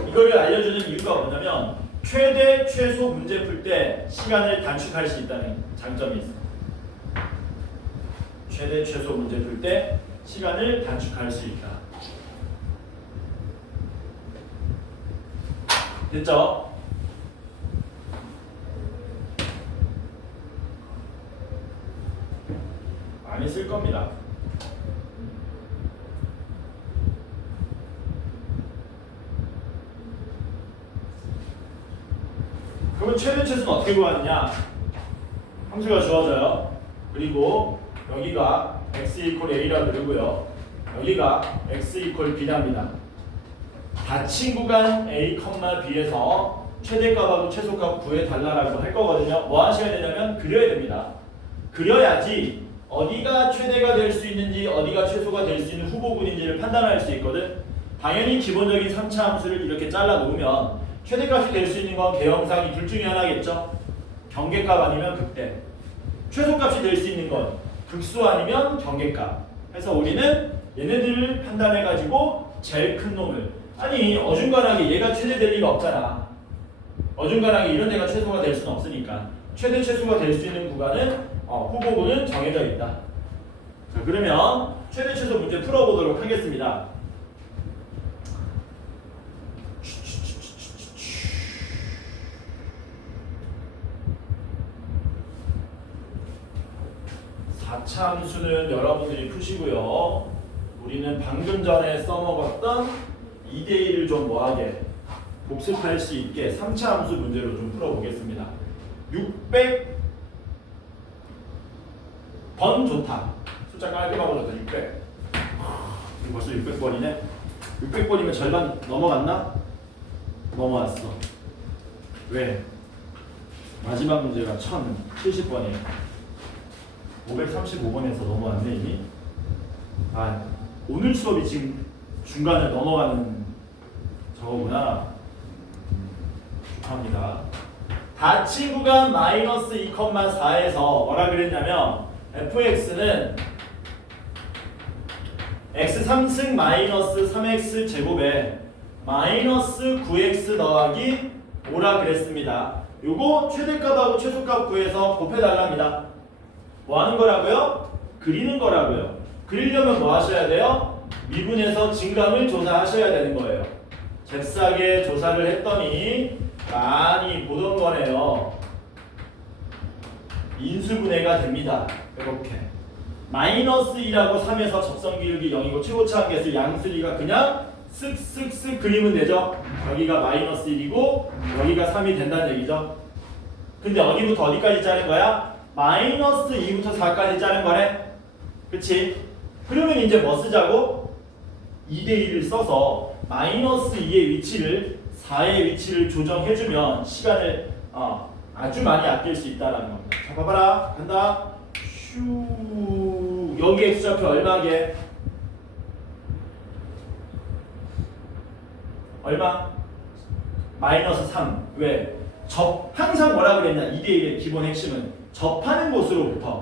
이거를 알려주는 이유가 뭐냐면 최대 최소 문제 풀 때 시간을 단축할 수 있다는 장점이 있어요. 최대 최소 문제 풀 때 시간을 단축할 수 있다. 됐죠? 많이 쓸 겁니다. 그러면 최대 최소는 어떻게 구하느냐? 함수가 주어져요. 그리고 여기가 x A라 그러고요. 여기가 x B랍니다. 닫힌 구간 A, B에서 최대값하고 최소값 구해달라고 할 거거든요. 뭐 하셔야 되냐면 그려야 됩니다. 그려야지 어디가 최대가 될 수 있는지 어디가 최소가 될 수 있는 후보군인지를 판단할 수 있거든. 당연히 기본적인 3차 함수를 이렇게 잘라 놓으면 최대값이 될 수 있는 건 개형상이 둘 중에 하나겠죠. 경계값 아니면 극대. 최소값이 될 수 있는 건 극수 아니면 경계값. 해서 우리는 얘네들을 판단해가지고 제일 큰 놈을, 아니 어중간하게 얘가 최대 될 리가 없잖아. 어중간하게 이런 데가 최소가 될 수는 없으니까 최대 최소가 될 수 있는 구간은 후보군은 정해져 있다. 자, 그러면 최대 최소 문제 풀어보도록 하겠습니다. 함수는 여러분들이 푸시고요. 우리는 방금 전에 써먹었던 2대 1을 좀 뭐하게 복습할 수 있게 3차 함수 문제로 좀 풀어보겠습니다. 600번 좋다. 숫자 깔끔하고 좋다. 600. 벌써 600번이네. 600번이면 절반 넘어갔나? 넘어왔어. 왜? 마지막 문제가 1070번이에요. 535번에서 넘어왔네 이미. 오늘 수업이 지금 중간에 넘어가는 저거구나. 축하합니다. 닫힌 구간 마이너스 2,4에서 뭐라 그랬냐면 fx는 x 3승 마이너스 3x 제곱에 마이너스 9x 더하기 5라 그랬습니다. 요거 최대값하고 최소값 구해서 곱해달랍니다. 뭐 하는 거라고요? 그리는 거라고요. 그리려면 뭐 하셔야 돼요? 미분에서 진감을 조사하셔야 되는 거예요. 잽싸게 조사를 했더니 많이 보던 거네요. 인수분해가 됩니다. 이렇게 마이너스 2라고 3에서 접선기울기 0이고 최고차항계수 양수리가 그냥 쓱쓱쓱 그리면 되죠. 여기가 마이너스 1이고 여기가 3이 된다는 얘기죠. 근데 어디부터 어디까지 짜는 거야? 마이너스 2부터 4까지 짜는 거네. 그치? 그러면 이제 뭐 쓰자고? 2대1을 써서 마이너스 2의 위치를 4의 위치를 조정해주면 시간을 아주 많이 아낄 수 있다는 겁니다. 자, 봐봐라. 간다. 슈. 여기 x좌표 얼마게? 얼마? 마이너스 3. 왜? 항상 뭐라 그랬냐? 2대1의 기본 핵심은 접하는 곳으로부터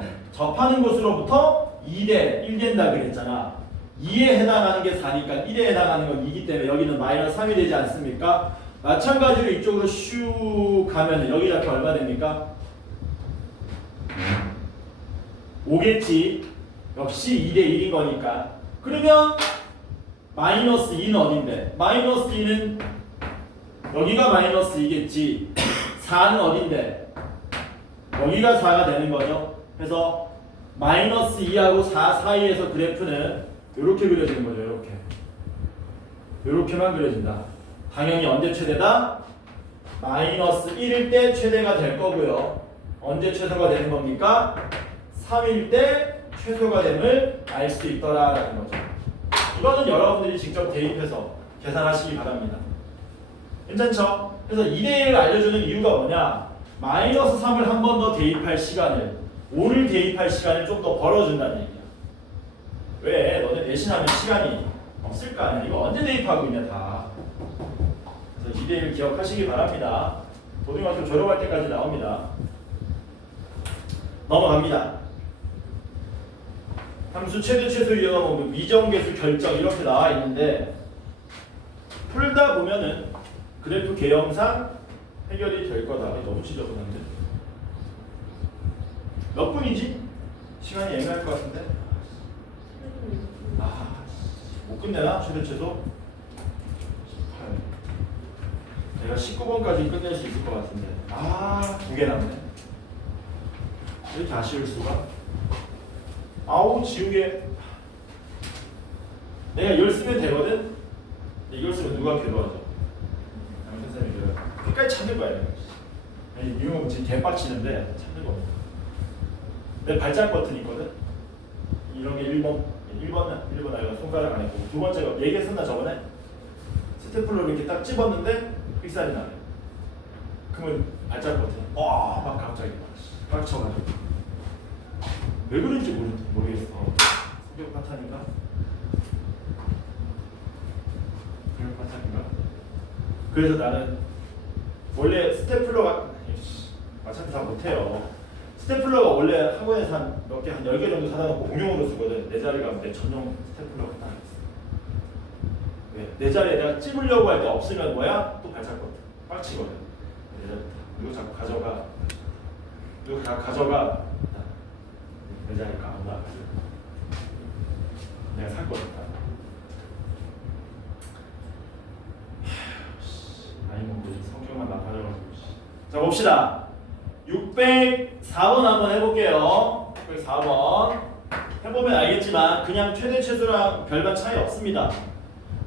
2대 1 된다 그랬잖아. 2에 해당하는 게 4니까 1에 해당하는 건 2기 때문에 여기는 마이너스 3이 되지 않습니까? 마찬가지로 이쪽으로 슈 가면 여기 좌표 얼마 됩니까? 5겠지. 역시 2대 1인 거니까. 그러면 마이너스 2는 어딘데? 마이너스 2는 여기가 마이너스 2겠지. 4는 어딘데? 여기가 4가 되는 거죠. 그래서 마이너스 2하고 4 사이에서 그래프는 이렇게 그려지는 거죠. 이렇게. 이렇게만 그려진다. 당연히 언제 최대다? 마이너스 1일 때 최대가 될 거고요. 언제 최소가 되는 겁니까? 3일 때 최소가 됨을 알 수 있더라라는 거죠. 이거는 여러분들이 직접 대입해서 계산하시기 바랍니다. 괜찮죠? 그래서 2대1을 알려주는 이유가 뭐냐? 마이너스 3을 한 번 더 대입할 시간을 5를 대입할 시간을 좀 더 벌어준다는 얘기야. 왜? 너네 내신하면 시간이 없을 거 아니야. 이거 언제 대입하고 있냐 다. 그래서 2대1 기억하시기 바랍니다. 고등학교 졸업할 때까지 나옵니다. 넘어갑니다. 함수 최대 최소 이용하면 미정계수 결정 이렇게 나와 있는데 풀다 보면은 그래프 개형상 해결이 될 거다. 너무 지저분한데. 몇 분이지? 시간이 애매할 것 같은데. 못 끝내나? 최대 최소? 18. 내가 19번까지 끝낼 수 있을 것 같은데. 2개 남네. 왜 이렇게 아쉬울 수가? 아우 지우개. 내가 이걸 쓰면 되거든? 근데 이걸 쓰면 누가 괴로워져? 선생님이 끝까지 찾는 거야. 아니 미용 지금 개빡치는데 찾는 거. 내 발작 버튼 있거든? 이런 게 1번 아니라 손가락 안 했고 두 번째가 얘기했었나 저번에? 스테플러로 이렇게 딱 집었는데 삑살이 나네. 그러면 발작 버튼 막 갑자기 막 쳐가지고 왜 그런지 모르겠어. 성격 파탄인가? 그런 파탄인가? 그래서 나는 원래 스테플러가 어차피 다 못해요. 스테플러가 원래 학원에서 한 10개 정도 사다 놓고 공용으로 쓰거든. 내 자리 가면 내 전용 스테플러가 딱 있어. 왜? 내 자리에 내가 찝으려고 할 때 없으면 뭐야? 또 발작 버튼 빡치거든. 이거 자꾸 가져가. 이거 다 가져가. 내 자리 가온다. 내가 살 거니까. 아니 뭐 성격만 나빠져가지고. 자 봅시다. 604번 한번 해볼게요. 604번 해보면 알겠지만 그냥 최대 최소랑 별반 차이 없습니다.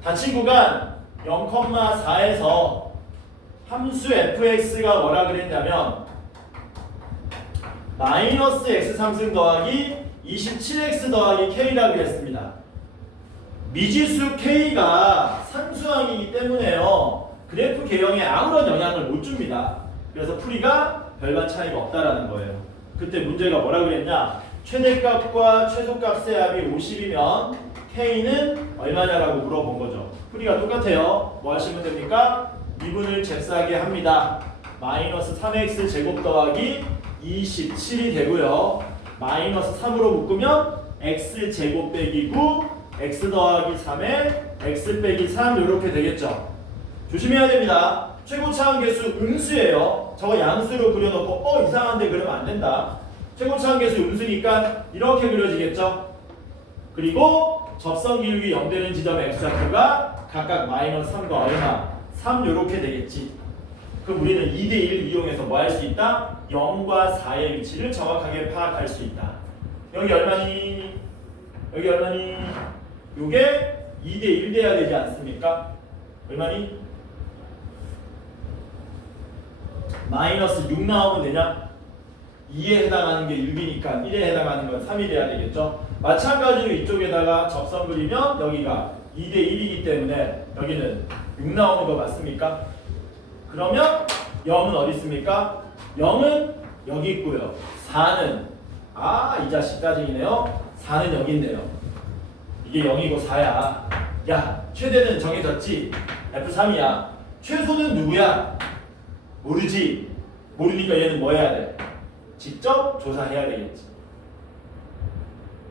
닫힌 구간 0,4에서 함수 fx가 뭐라 그랬냐면 마이너스 x 3승 더하기 27x 더하기 k라 그랬습니다. 미지수 k가 상수항이기 때문에요. 그래프 개형에 아무런 영향을 못 줍니다. 그래서 풀이가 별반 차이가 없다라는 거예요. 그때 문제가 뭐라 그랬냐? 최대값과 최소값의 합이 50이면 k는 얼마냐라고 물어본 거죠. 풀이가 똑같아요. 뭐 하시면 됩니까? 미분을 잽싸게 합니다. 마이너스 3x 제곱 더하기 27이 되고요. 마이너스 3으로 묶으면 x 제곱 빼기 9 x 더하기 3에 x 빼기 3 이렇게 되겠죠. 조심해야 됩니다. 최고차항계수 음수예요. 저거 양수로 그려놓고 이상한데 그러면 안 된다. 최고차항계수 음수니까 이렇게 그려지겠죠. 그리고 접선기울기 0 되는 지점의 x좌표가 각각 마이너스 3과 얼마 3 이렇게 되겠지. 그럼 우리는 2대1 이용해서 뭐 할 수 있다? 0과 4의 위치를 정확하게 파악할 수 있다. 여기 얼마니? 여기 얼마니? 요게 2대1 돼야 되지 않습니까? 얼마니? 마이너스 6 나오면 되냐? 2에 해당하는 게 6이니까 1에 해당하는 건 3이 돼야 되겠죠? 마찬가지로 이쪽에다가 접선 그리면 여기가 2대1이기 때문에 여기는 6 나오는 거 맞습니까? 그러면 0은 어디 있습니까? 0은 여기 있고요. 4는 이 자식 짜증이네요. 4는 여기 있네요. 이게 0이고 4야. 야, 최대는 정해졌지? F3이야. 최소는 누구야? 모르지. 모르니까 얘는 뭐 해야 돼? 직접 조사해야 되겠지.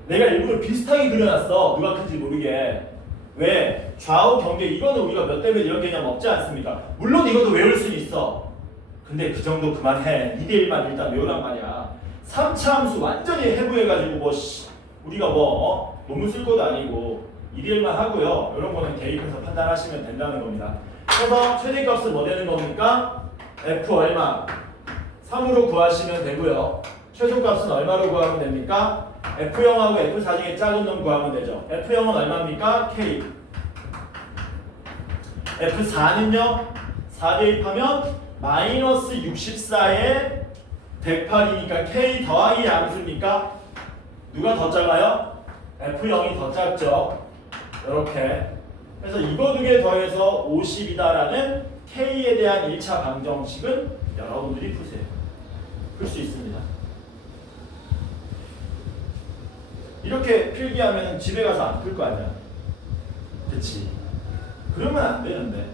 내가 일부러 비슷하게 그려놨어. 누가 큰지 모르게. 왜? 좌우 경계 이거는 우리가 몇 대 몇 이런 개념 없지 않습니까? 물론 이것도 외울 수 있어. 근데 그 정도 그만해. 2대1만 일단 외우란 말이야. 3차 함수 완전히 해부해가지고 뭐 우리가 뭐 논문 쓸 것도 아니고 2대1만 하고요. 이런 거는 대입해서 판단하시면 된다는 겁니다. 그래서 최대값은 뭐 되는 겁니까? F 얼마? 3으로 구하시면 되고요. 최소값은 얼마로 구하면 됩니까? F0하고 F4 중에 작은 놈 구하면 되죠. F0은 얼마입니까? K. F4는요? 4 대입하면 마이너스 64에 108이니까 K 더하기 양수입니까? 누가 더 작아요? F0이 더 작죠. 이렇게. 그래서 이거 두 개 더해서 50이다라는 K에 대한 1차 방정식은 여러분들이 푸세요. 풀 수 있습니다. 이렇게 필기하면 집에 가서 안 풀 거 아니야. 그치? 그러면 안 되는데.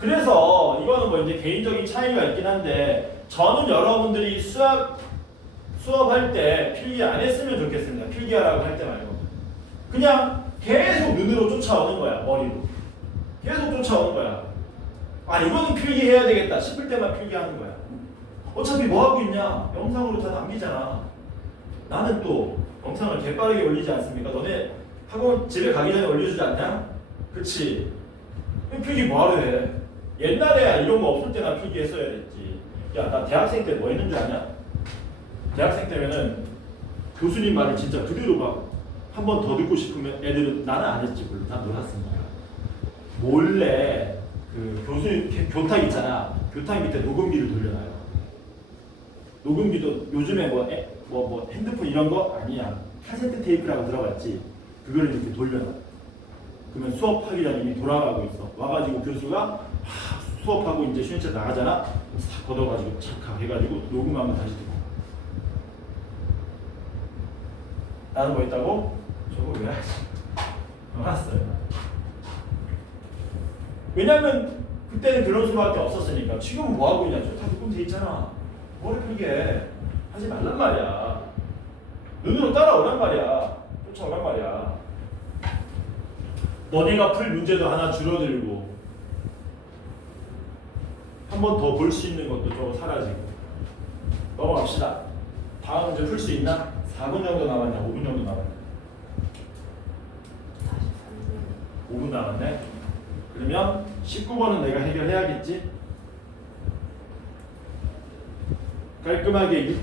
그래서 이거는 뭐 이제 개인적인 차이가 있긴 한데 저는 여러분들이 수업할 때 필기 안 했으면 좋겠습니다. 필기하라고 할 때 말고. 그냥 계속 눈으로 쫓아오는 거야. 머리로. 계속 쫓아오는 거야. 이거는 필기해야 되겠다 싶을 때만 필기하는 거야. 어차피 뭐 하고 있냐? 영상으로 다 남기잖아. 나는 또 영상을 개빠르게 올리지 않습니까? 너네 학원 집에 가기 전에 올려주지 않냐? 그치? 필기 뭐하러 해? 옛날에야 이런 거 없을 때나 필기했어야 됐지. 야, 나 대학생 때 뭐 했는 줄 아냐? 대학생 때면은 교수님 말을 진짜 그대로 막 한 번 더 듣고 싶으면 애들은 나는 안 했지. 물론 다 놀았으니까. 몰래 그 교탁 있잖아. 교탁 밑에 녹음기를 돌려놔요. 녹음기도 요즘에 뭐 핸드폰 이런 거 아니야. 카세트 테이프라고 들어봤지. 그걸 이렇게 돌려놔. 그러면 수업하기 전에 이미 돌아가고 있어. 와가지고 교수가 수업하고 이제 쉬는 시간 나가잖아. 싹 걷어가지고 착각 해가지고 녹음하면 다시 듣고. 나는 뭐 했다고? 저거 왜 하지? 알았어요. 왜냐면 그때는 그런 수밖에 없었으니까. 지금은 뭐 하고 있냐? 다 녹음 돼 있잖아. 머리 풀게 하지 말란 말이야. 눈으로 따라오란 말이야. 쫓아오란 말이야. 너네가 풀 문제도 하나 줄어들고 한 번 더 볼 수 있는 것도 좀 사라지고. 넘어갑시다. 다음 문제 풀 수 있나? 4분 정도 남았냐? 5분 정도 남았냐? 5분 남았네. 그러면 19번은 내가 해결해야겠지? 깔끔하게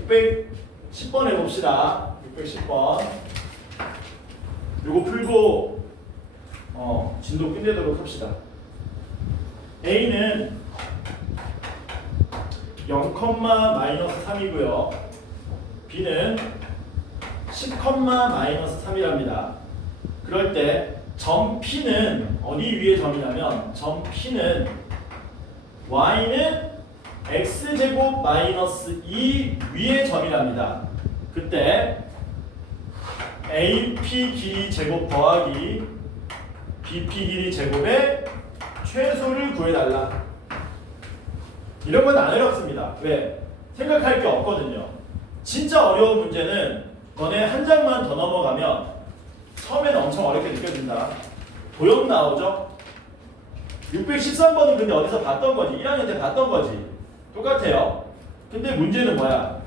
610번 해봅시다. 610번. 요거 풀고 진도 끝내도록 합시다. A는 0,-3이고요. B는 10,-3이랍니다. 그럴 때 점 P는 어디 위의 점이냐면 점 P는 Y는 X제곱 마이너스 2 위의 점이랍니다. 그때 AP 길이 제곱 더하기 BP 길이 제곱의 최소를 구해달라. 이런 건 안 어렵습니다. 왜? 생각할 게 없거든요. 진짜 어려운 문제는 너네 한 장만 더 넘어가면 처음에는 엄청 어렵게 느껴진다. 도형 나오죠? 613번은 근데 어디서 봤던 거지? 1학년 때 봤던 거지. 똑같아요. 근데 문제는 뭐야?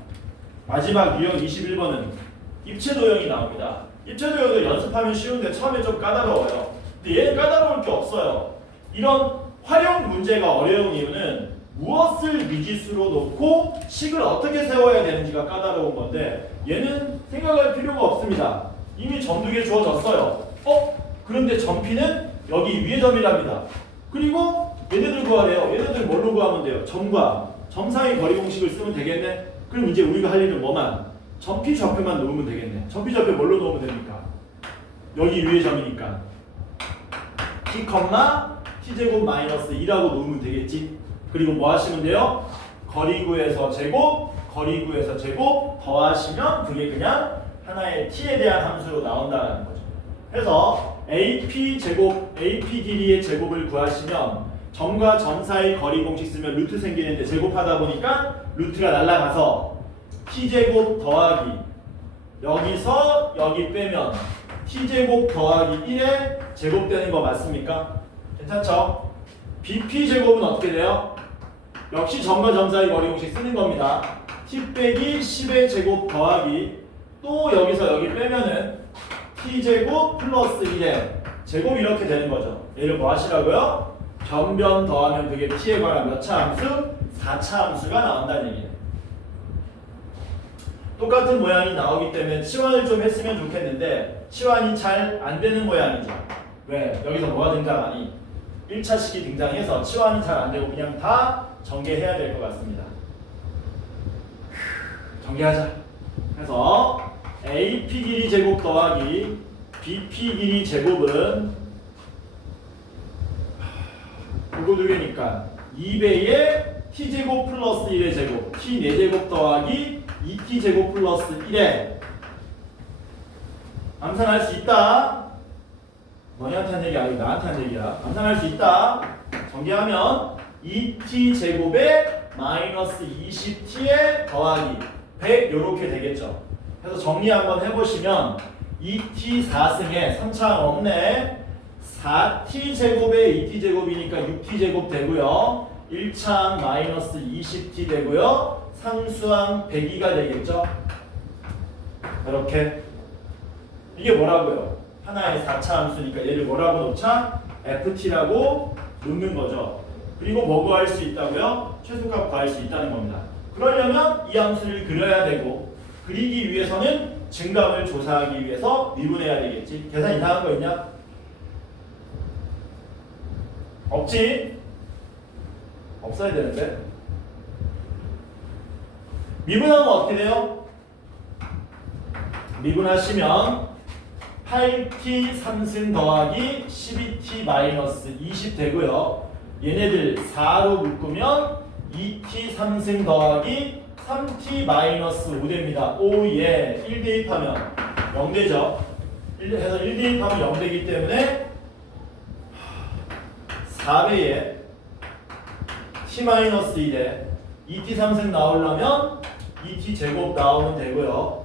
마지막 유형 21번은 입체 도형이 나옵니다. 입체 도형도 연습하면 쉬운데 처음에 좀 까다로워요. 근데 얘는 까다로울 게 없어요. 이런 활용 문제가 어려운 이유는 무엇을 미지수로 놓고 식을 어떻게 세워야 되는지가 까다로운 건데 얘는 생각할 필요가 없습니다. 이미 점 2개 주어졌어요. 그런데 점 P는 여기 위에 점이랍니다. 그리고 얘네들 구하래요. 얘네들 뭘로 구하면 돼요? 점과 점 사이 거리 공식을 쓰면 되겠네. 그럼 이제 우리가 할 일은 뭐만? 점 P 좌표만 놓으면 되겠네. 점 P 좌표 뭘로 놓으면 됩니까? 여기 위에 점이니까 T, T제곱 마이너스 2라고 놓으면 되겠지. 그리고 뭐 하시면 돼요? 거리구에서 제곱, 거리구에서 제곱 더하시면 그게 그냥 하나의 T에 대한 함수로 나온다는 거죠. 그래서 AP 제곱, AP 길이의 제곱을 구하시면 점과 점 사이 거리 공식 쓰면 루트 생기는데 제곱하다 보니까 루트가 날아가서 T제곱 더하기 여기서 여기 빼면 T제곱 더하기 1에 제곱되는 거 맞습니까? 괜찮죠? BP 제곱은 어떻게 돼요? 역시 점과 점 사이 거리 공식 쓰는 겁니다. T 빼기 10의 제곱 더하기 또 여기서 여기 빼면은 T제곱 플러스 1의 제곱 이렇게 되는 거죠. 얘를 뭐 하시라고요? 변변 더하면 그게 T에 관한 몇 차 함수? 4차 함수가 나온다는 얘기예요. 똑같은 모양이 나오기 때문에 치환을 좀 했으면 좋겠는데 치환이 잘 안 되는 모양이죠. 왜? 여기서 뭐가 등장하니? 1차식이 등장해서 치환이 잘 안 되고 그냥 다 전개해야 될 것 같습니다. 전개하자. 그래서 AP 길이 제곱 더하기 BP 길이 제곱은 이거 두 개니까 2배의 T제곱 플러스 1의 제곱 T 4제곱 더하기 2T제곱 플러스 1에 암산할 수 있다. 너희한테 한 얘기 아니고 나한테 한 얘기야. 암산할 수 있다. 전개하면 2T제곱에 마이너스 20T에 더하기 100 요렇게 되겠죠. 그래서 정리 한번 해보시면 2T 4승에 3차항 없네. 4T제곱에 2T제곱이니까 6T제곱 되고요. 1차항 마이너스 20T 되고요. 상수항 102가 되겠죠. 이렇게 이게 뭐라고요? 하나의 4차 함수니까 얘를 뭐라고 놓자? FT라고 놓는 거죠. 그리고 뭐 구할 수 있다고요? 최소값 구할 수 있다는 겁니다. 그러려면 이 함수를 그려야 되고 그리기 위해서는 증감을 조사하기 위해서 미분해야 되겠지. 계산 이상한 거 있냐? 없지? 없어야 되는데. 미분하면 어떻게 돼요? 미분하시면 8t 3승 더하기 12t 마이너스 20 되고요. 얘네들 4로 묶으면 2t 3승 더하기 3t 마이너스 5 됩니다. 오예 1 대입하면 0 되죠. 해서 1 대입하면 0 되기 때문에 4배에 t 마이너스 1에 2t 3승 나오려면 2t 제곱 나오면 되고요.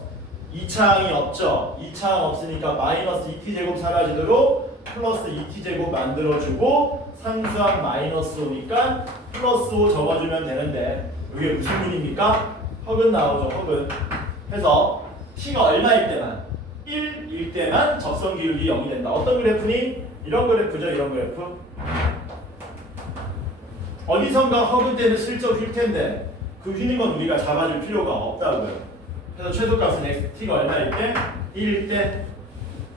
2차항이 없죠. 2차항 없으니까 마이너스 2t 제곱 사라지도록 플러스 2t 제곱 만들어주고 상수항 마이너스 5니까 플러스 5 적어주면 되는데 이게 무슨 일입니까? 허근 나오죠. 허근. 해서 t가 얼마일 때만 1일 때만 적선 기울기 0이 된다. 어떤 그래프니? 이런 그래프죠. 이런 그래프. 어디선가 허근 때는 슬쩍 휠 텐데 그 휘는 건 우리가 잡아줄 필요가 없다고요. 그래서 최소값은 x, t가 얼마일 때? 1일 때.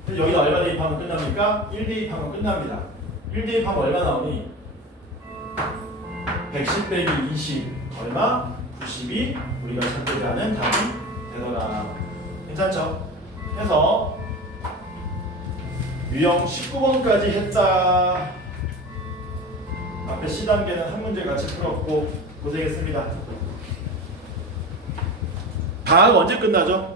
그래서 여기다 얼마 대입하면 끝납니까? 1 대입하면 끝납니다. 1 대입하면 얼마 나오니? 110 빼기 20 얼마? 92 우리가 찾고자 하는 답이 되더라. 괜찮죠? 해서 유형 19번까지 했다. 앞에 C단계는 한 문제 같이 풀었고 고생했습니다. 방학 언제 끝나죠?